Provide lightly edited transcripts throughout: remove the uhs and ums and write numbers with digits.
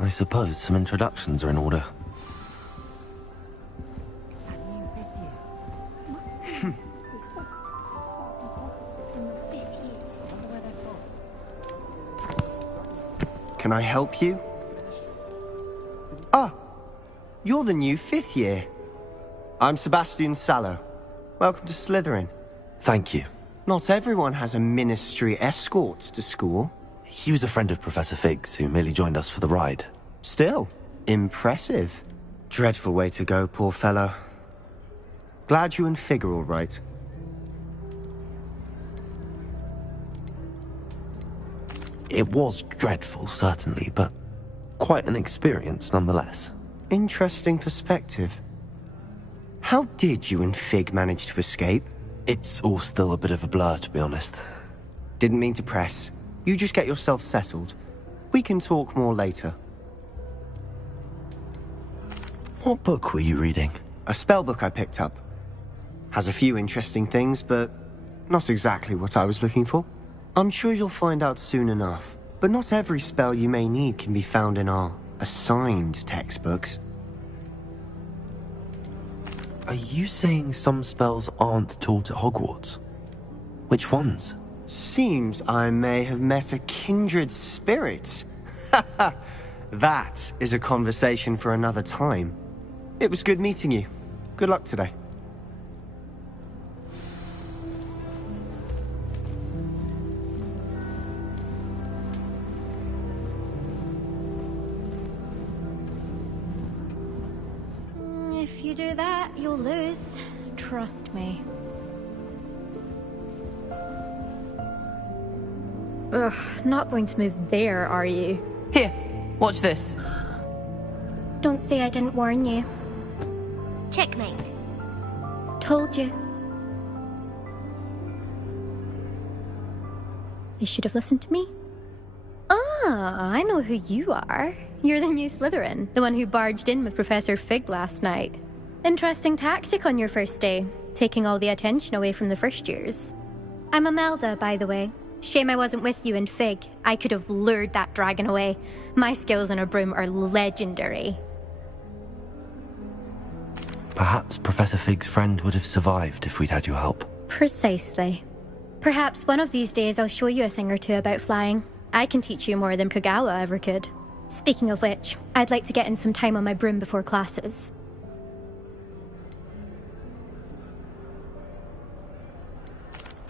I suppose some introductions are in order. Can I help you? Ah, you're the new 5th year. I'm Sebastian Sallow. Welcome to Slytherin. Thank you. Not everyone has a ministry escort to school. He was a friend of Professor Fig's, who merely joined us for the ride. Still, impressive. Dreadful way to go, poor fellow. Glad you and Fig are all right. It was dreadful, certainly, but quite an experience nonetheless. Interesting perspective. How did you and Fig manage to escape? It's all still a bit of a blur, to be honest. Didn't mean to press. You just get yourself settled. We can talk more later. What book were you reading? A spell book I picked up. Has a few interesting things, but not exactly what I was looking for. I'm sure you'll find out soon enough. But not every spell you may need can be found in our assigned textbooks. Are you saying some spells aren't taught at Hogwarts? Which ones? Seems I may have met a kindred spirit. That is a conversation for another time. It was good meeting you. Good luck today. If you do that, you'll lose. Trust me. Ugh, not going to move there, are you? Here, watch this. Don't say I didn't warn you. Checkmate. Told you. You should have listened to me. Ah, I know who you are. You're the new Slytherin, the one who barged in with Professor Fig last night. Interesting tactic on your first day, taking all the attention away from the first years. I'm Imelda, by the way. Shame I wasn't with you and Fig. I could have lured that dragon away. My skills on a broom are legendary. Perhaps Professor Fig's friend would have survived if we'd had your help. Precisely. Perhaps one of these days I'll show you a thing or two about flying. I can teach you more than Kogawa ever could. Speaking of which, I'd like to get in some time on my broom before classes.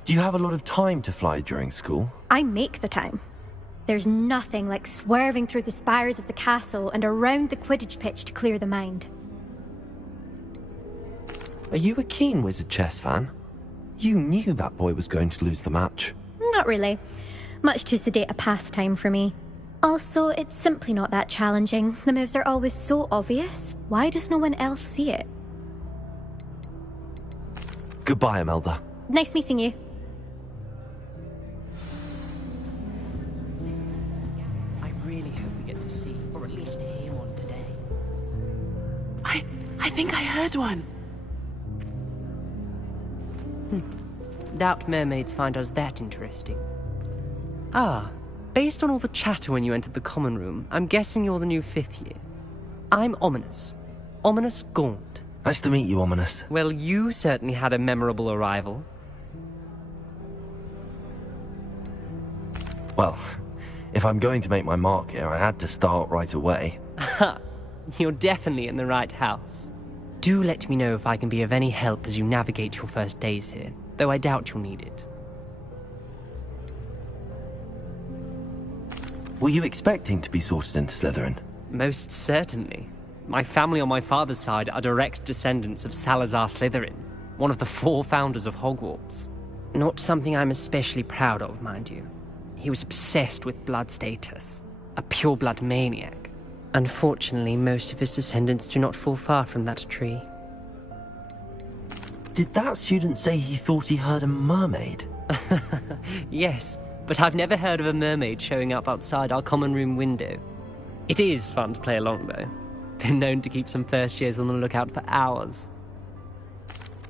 Do you have a lot of time to fly during school? I make the time. There's nothing like swerving through the spires of the castle and around the Quidditch pitch to clear the mind. Are you a keen Wizard chess fan? You knew that boy was going to lose the match. Not really. Much too sedate a pastime for me. Also, it's simply not that challenging. The moves are always so obvious. Why does no one else see it? Goodbye, Imelda. Nice meeting you. I really hope we get to see, or at least hear one today. I think I heard one. Doubt mermaids find us that interesting. Ah, based on all the chatter when you entered the common room, I'm guessing you're the new 5th year. I'm Ominous. Ominous Gaunt. Nice to meet you, Ominous. Well, you certainly had a memorable arrival. Well, if I'm going to make my mark here, I had to start right away. Ha! You're definitely in the right house. Do let me know if I can be of any help as you navigate your first days here, though I doubt you'll need it. Were you expecting to be sorted into Slytherin? Most certainly. My family on my father's side are direct descendants of Salazar Slytherin, one of the 4 founders of Hogwarts. Not something I'm especially proud of, mind you. He was obsessed with blood status, a pure-blood maniac. Unfortunately, most of his descendants do not fall far from that tree. Did that student say he thought he heard a mermaid? Yes, but I've never heard of a mermaid showing up outside our common room window. It is fun to play along, though. Been known to keep some first years on the lookout for hours.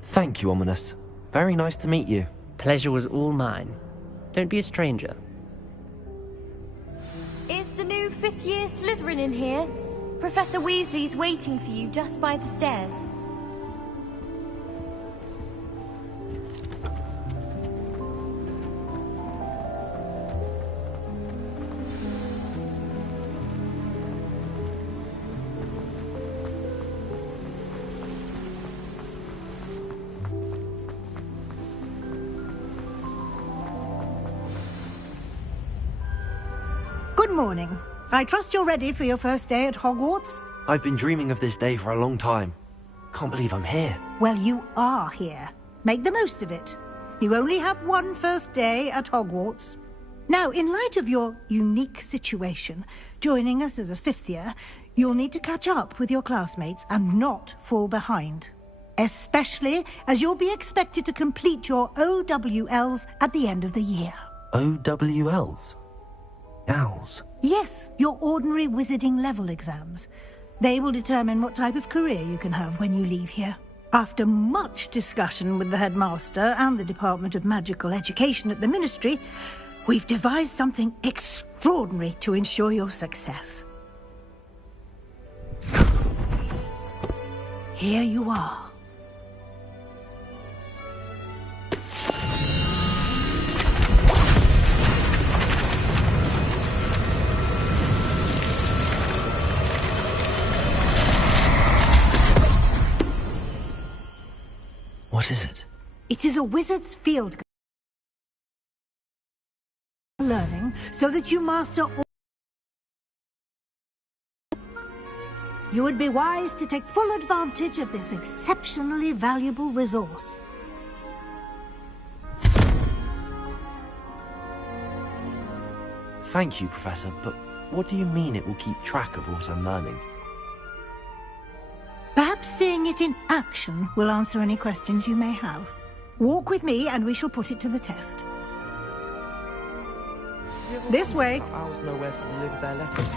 Thank you, Ominous. Very nice to meet you. Pleasure was all mine. Don't be a stranger. Is the new fifth-year Slytherin in here? Professor Weasley's waiting for you just by the stairs. Good morning. I trust you're ready for your first day at Hogwarts? I've been dreaming of this day for a long time. Can't believe I'm here. Well, you are here. Make the most of it. You only have one first day at Hogwarts. Now, in light of your unique situation, joining us as a fifth year, you'll need to catch up with your classmates and not fall behind. Especially as you'll be expected to complete your OWLs at the end of the year. OWLs? Owls? Yes, your ordinary wizarding level exams. They will determine what type of career you can have when you leave here. After much discussion with the headmaster and the Department of Magical Education at the Ministry, we've devised something extraordinary to ensure your success. Here you are. What is it? It is a wizard's field learning so that you master all. You would be wise to take full advantage of this exceptionally valuable resource. Thank you, Professor, but what do you mean it will keep track of what I'm learning? Perhaps seeing it in action will answer any questions you may have. Walk with me and we shall put it to the test. This way. Owls know where to deliver their letters.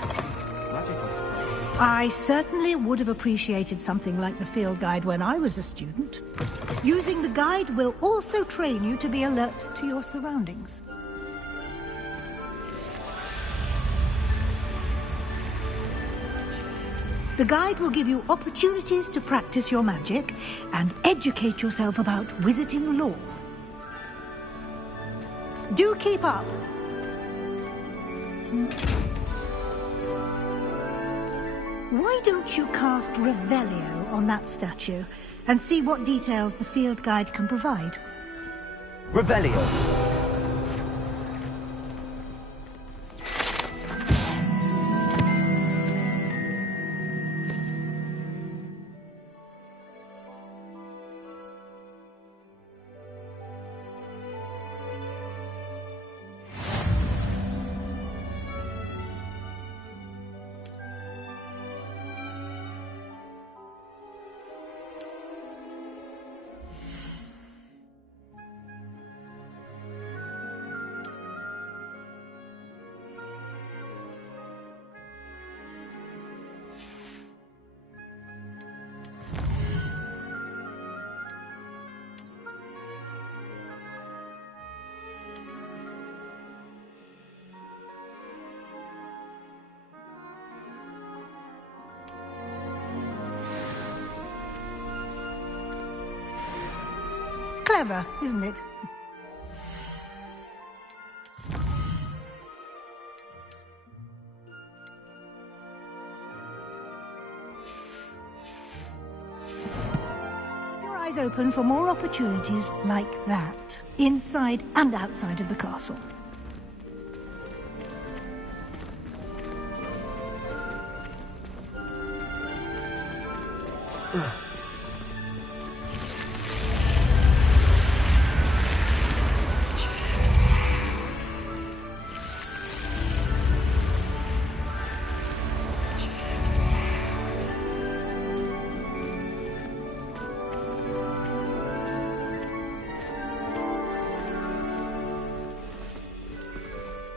Magic. I certainly would have appreciated something like the field guide when I was a student. Using the guide will also train you to be alert to your surroundings. The guide will give you opportunities to practice your magic and educate yourself about wizarding lore. Do keep up. Why don't you cast Revelio on that statue and see what details the field guide can provide? Revelio! Clever, isn't it? Keep your eyes open for more opportunities like that, inside and outside of the castle.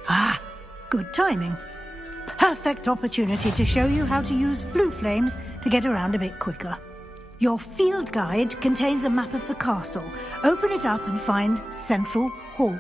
Ah, good timing. Perfect opportunity to show you how to use flue flames to get around a bit quicker. Your field guide contains a map of the castle. Open it up and find Central Hall.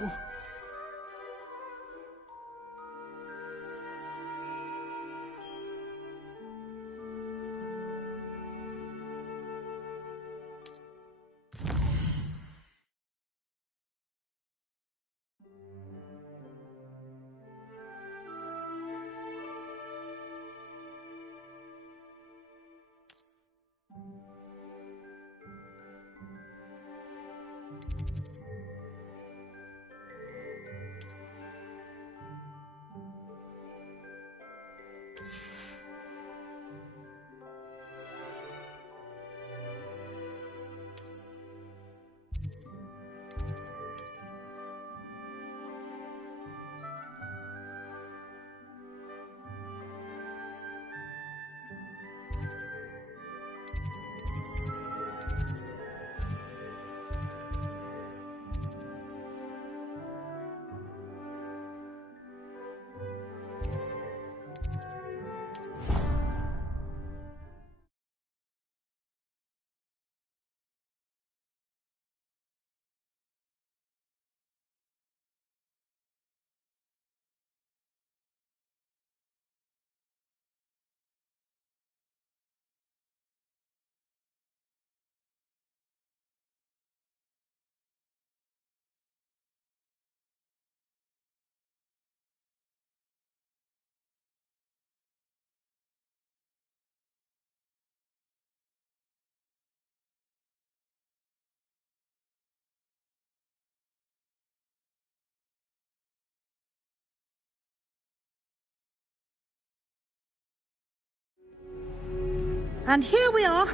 and here we are.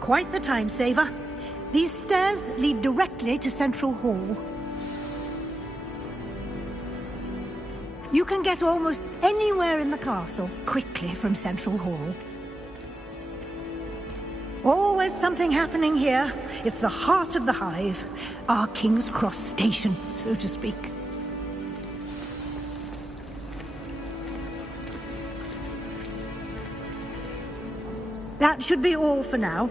Quite the time saver. These stairs lead directly to Central Hall. You can get almost anywhere in the castle quickly from Central Hall. Always something happening here. It's the heart of the Hive, our King's Cross station, so to speak. That should be all for now.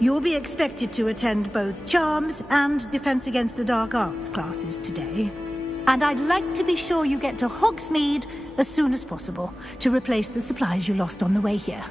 You'll be expected to attend both Charms and Defense Against the Dark Arts classes today. And I'd like to be sure you get to Hogsmeade as soon as possible to replace the supplies you lost on the way here.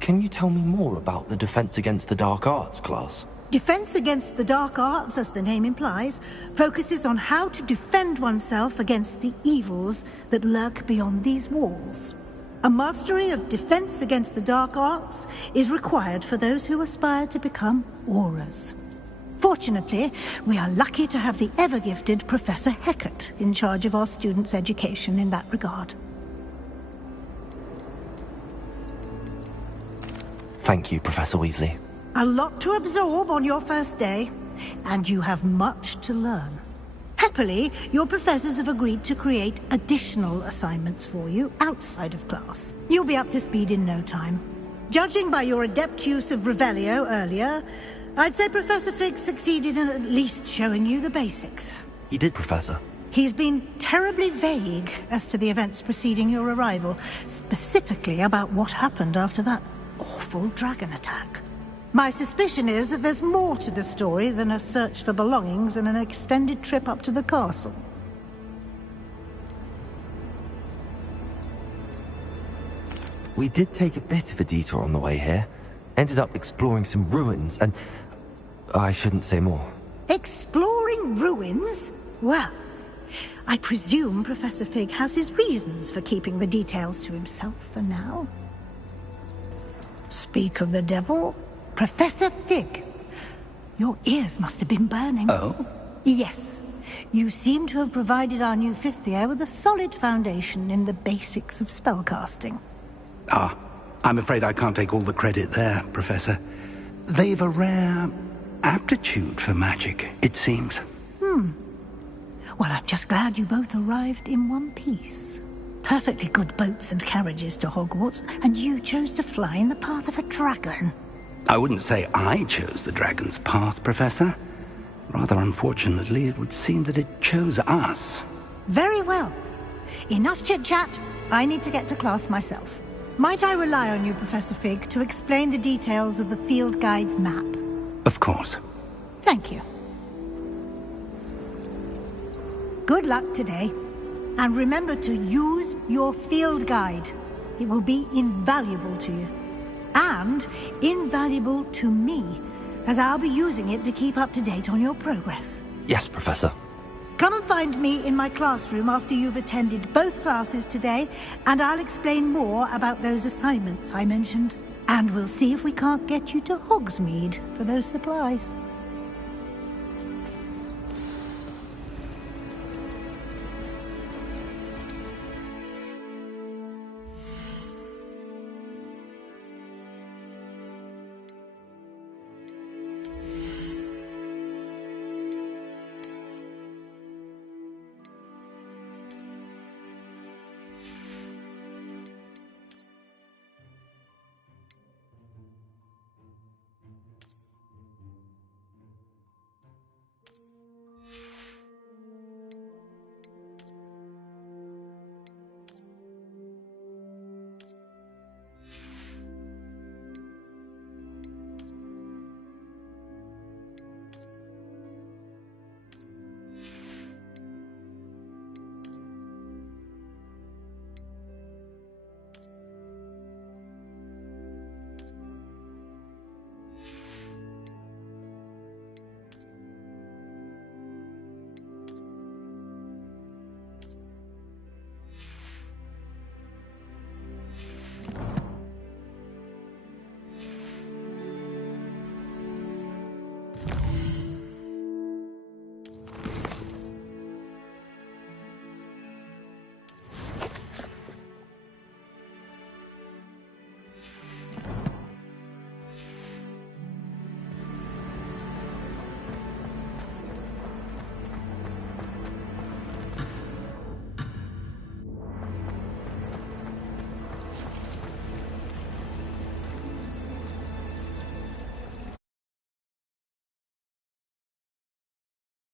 Can you tell me more about the Defense Against the Dark Arts class? Defense Against the Dark Arts, as the name implies, focuses on how to defend oneself against the evils that lurk beyond these walls. A mastery of Defense Against the Dark Arts is required for those who aspire to become Auras. Fortunately, we are lucky to have the ever-gifted Professor Hecat in charge of our students' education in that regard. Thank you, Professor Weasley. A lot to absorb on your first day, and you have much to learn. Happily, your professors have agreed to create additional assignments for you outside of class. You'll be up to speed in no time. Judging by your adept use of Revelio earlier, I'd say Professor Fig succeeded in at least showing you the basics. He did, Professor. He's been terribly vague as to the events preceding your arrival, specifically about what happened after that awful dragon attack. My suspicion is that there's more to the story than a search for belongings and an extended trip up to the castle. We did take a bit of a detour on the way here. Ended up exploring some ruins and... I shouldn't say more. Exploring ruins? Well, I presume Professor Fig has his reasons for keeping the details to himself for now. Speak of the devil, Professor Fig. Your ears must have been burning. Oh? Yes. You seem to have provided our new fifth year with a solid foundation in the basics of spellcasting. Ah, I'm afraid I can't take all the credit there, Professor. They've a rare aptitude for magic, it seems. Well, I'm just glad you both arrived in one piece. Perfectly good boats and carriages to Hogwarts, and you chose to fly in the path of a dragon. I wouldn't say I chose the dragon's path, Professor. Rather unfortunately, it would seem that it chose us. Very well. Enough chit-chat. I need to get to class myself. Might I rely on you, Professor Fig, to explain the details of the field guide's map? Of course. Thank you. Good luck today. And remember to use your field guide. It will be invaluable to you. And invaluable to me, as I'll be using it to keep up to date on your progress. Yes, Professor. Come and find me in my classroom after you've attended both classes today, and I'll explain more about those assignments I mentioned. And we'll see if we can't get you to Hogsmeade for those supplies.